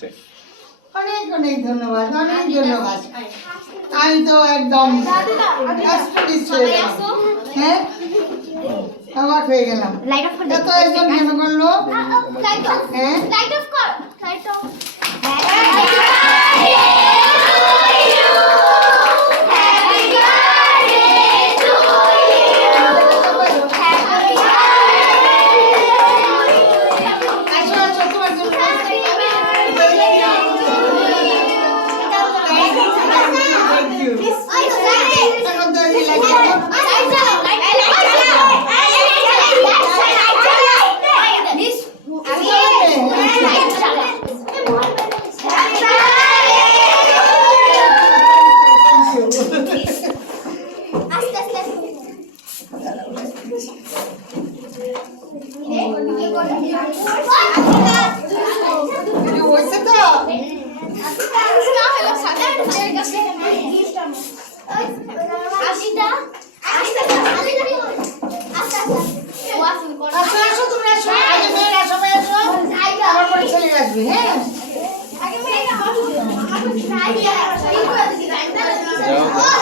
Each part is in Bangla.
হচ্ছে। অনেক অনেক ধন্যবাদ, অনেক ধন্যবাদ। আমি তো একদম হ্যাঁ অবাক হয়ে গেলাম। এত একজন কেন করলো?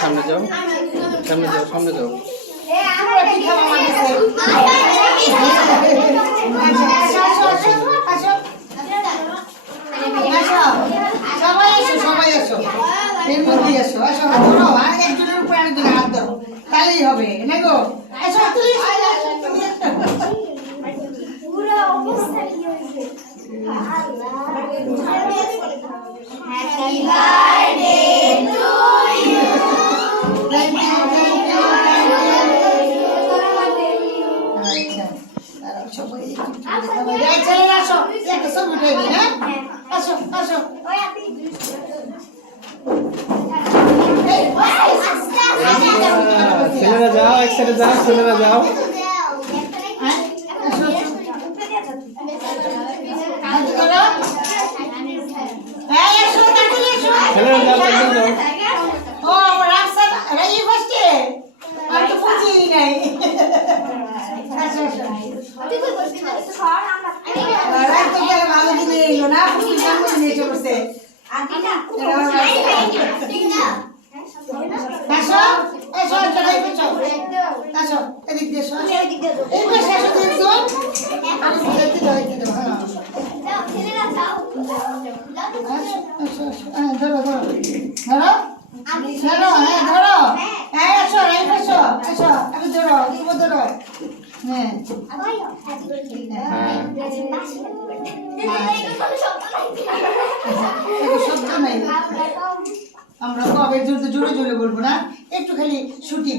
সামনে যাও, সামনে যাও, সামনে যাও। সবাই এসো, সবাই এসো, এর মধ্যে এসো, এসো, হাত ধরো, আর একজনের উপরে আরেকজনের হাত ধরো, তাহলেই হবে না গো। এসো, তুমি পুরো অবস্থা কি হয়েছে? Happy birthday to you. ছেলেরা যাও, একসাথে যাও, ছেলেরা যাও। ছেলেরা যাও, একদম যাও। ও রাস্তা রাই বসছে, আর তো বুঝিই নাই। আচ্ছা আচ্ছা রাত তো গেলে ভালো দিনে এলো না, পুষ্টি জন্মদিন এসে বসে। আসো এসো, চলে এসো, আসো এদিক দিয়ে এসো, এই পাশে আসো দেখো, আমি দেখতে দাও, দেখতে দাও। আসো আসো, হ্যাঁ ধরো ধরো ধরো ধরো, হ্যাঁ ধরো, হ্যাঁ আসো, এই পাশে আসো, আমি ধরো, তুমি ধরো, হ্যাঁ শব্দ নাই, আমরা কবে জোরে জোরে বলবো না, একটু খালি শুটিং।